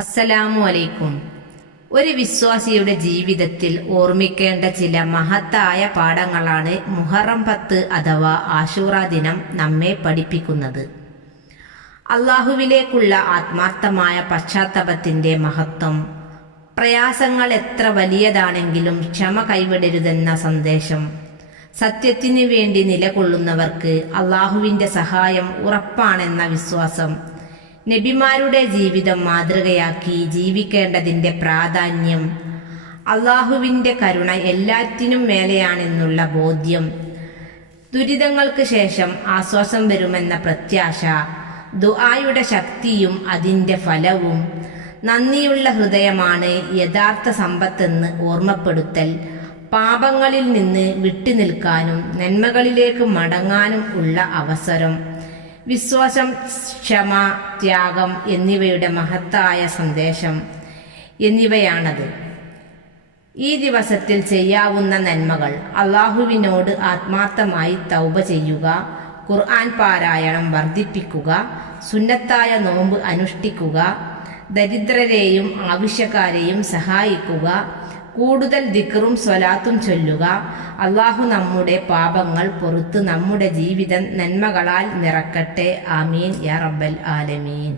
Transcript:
അസ്സലാമു അലൈക്കും. ഒരു വിശ്വാസിയുടെ ജീവിതത്തിൽ ഓർമ്മിക്കേണ്ട ചില മഹത്തായ പാഠങ്ങളാണ് മുഹറം 10 അഥവാ ആശൂറ ദിനം നമ്മെ പഠിപ്പിക്കുന്നത്. അള്ളാഹുവിലേക്കുള്ള ആത്മാർത്ഥമായ പശ്ചാത്തലത്തിന്റെ മഹത്വം, പ്രയാസങ്ങൾ എത്ര വലിയതാണെങ്കിലും ക്ഷമ കൈവിടരുതെന്ന സന്ദേശം, സത്യത്തിനു വേണ്ടി നിലകൊള്ളുന്നവർക്ക് അള്ളാഹുവിന്റെ സഹായം ഉറപ്പാണെന്ന വിശ്വാസം, നബിമാരുടെ ജീവിതം മാതൃകയാക്കി ജീവിക്കേണ്ടതിന്റെ പ്രാധാന്യം, അള്ളാഹുവിന്റെ കരുണ എല്ലാറ്റിനും മേലെയാണെന്നുള്ള ബോധ്യം, ദുരിതങ്ങൾക്ക് ശേഷം ആശ്വാസം വരുമെന്ന പ്രത്യാശ, ദുആയുടെ ശക്തിയും അതിന്റെ ഫലവും, നന്ദിയുള്ള ഹൃദയമാണ് യഥാർത്ഥ സമ്പത്തെന്ന് ഓർമ്മപ്പെടുത്തൽ, പാപങ്ങളിൽ നിന്ന് വിട്ടുനിൽക്കാനും നന്മകളിലേക്ക് മടങ്ങാനും ഉള്ള അവസരം, വിശ്വാസം, ക്ഷമ, ത്യാഗം എന്നിവയുടെ മഹത്തായ സന്ദേശം എന്നിവയാണത്. ഈ ദിവസത്തിൽ ചെയ്യാവുന്ന നന്മകൾ: അള്ളാഹുവിനോട് ആത്മാർത്ഥമായി തൗബ ചെയ്യുക, ഖുർആൻ പാരായണം വർദ്ധിപ്പിക്കുക, സുന്നത്തായ നോമ്പ് അനുഷ്ഠിക്കുക, ദരിദ്രരെയും ആവശ്യക്കാരെയും സഹായിക്കുക, കൂടുതൽ ദിക്റും സ്വലാത്തും ചൊല്ലുക. അള്ളാഹു നമ്മുടെ പാപങ്ങൾ പൊറുത്ത് നമ്മുടെ ജീവിതം നന്മകളാൽ നിറക്കട്ടെ. ആമീൻ യാ റബ്ബൽ ആലമീൻ.